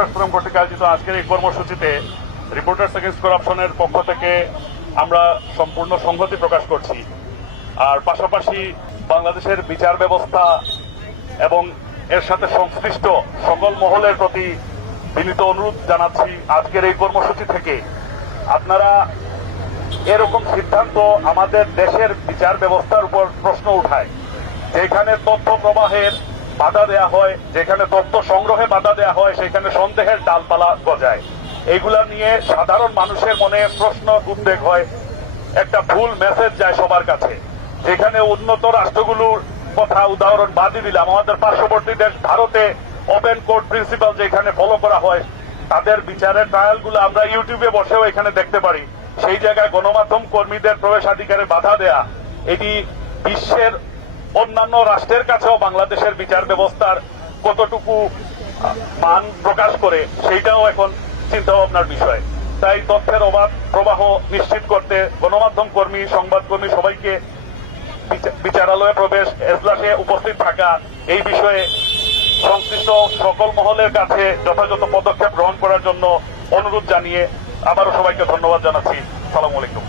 Reporters forum কর্তৃক আয়োজিত আজকের এই কর্মসূচিতে রিপোর্টার্স এগেইনস্ট করাপশনের পক্ষ থেকে আমরা সম্পূর্ণ সংহতি প্রকাশ করছি। আর পাশাপাশি বাংলাদেশের বিচার ব্যবস্থা এবং এর সাথে সংশ্লিষ্ট সকল মহলের প্রতি বিনীত অনুরোধ জানাচ্ছি, আজকের এই কর্মসূচি থেকে আপনারা এরকম সিদ্ধান্ত আমাদের দেশের বিচার ব্যবস্থার উপর প্রশ্ন উঠায়, যেখানে তথ্য প্রবাহের বাধা দেয়া হয়, যেখানে তথ্য সংগ্রহে বাধা দেয়া হয়, সেখানে সন্দেহের ডালপালা গজায়। এইগুলা নিয়ে সাধারণ মানুষের মনে প্রশ্ন উদ্বেগ হয়, একটা ভুল মেসেজ যায় সবার কাছে। যেখানে উন্নত রাষ্ট্রগুলোর কথা উদাহরণ বাদই দিলাম, আমাদের পার্শ্ববর্তী দেশ ভারতে ওপেন কোর্ট প্রিন্সিপাল যেখানে ফলো করা হয়, তাদের বিচারের ট্রায়ালগুলো আমরা ইউটিউবে বসেও এখানে দেখতে পারি। সেই জায়গায় গণমাধ্যম কর্মীদের প্রবেশাধিকারে বাধা দেয়া, এটি বিশ্বের অন্যান্য রাষ্ট্রের কাছেও বাংলাদেশের বিচার ব্যবস্থার কতটুকু মান প্রকাশ করে, সেইটাও এখন চিন্তা ভাবনার বিষয়। তাই তথ্যের অবাধ প্রবাহ নিশ্চিত করতে গণমাধ্যম কর্মী, সংবাদকর্মী সবাইকে বিচারালয়ে প্রবেশ, এজলাসে উপস্থিত থাকা, এই বিষয়ে সংশ্লিষ্ট সকল মহলের কাছে যথাযথ পদক্ষেপ গ্রহণ করার জন্য অনুরোধ জানিয়ে আবারও সবাইকে ধন্যবাদ জানাচ্ছি। আসসালামু আলাইকুম।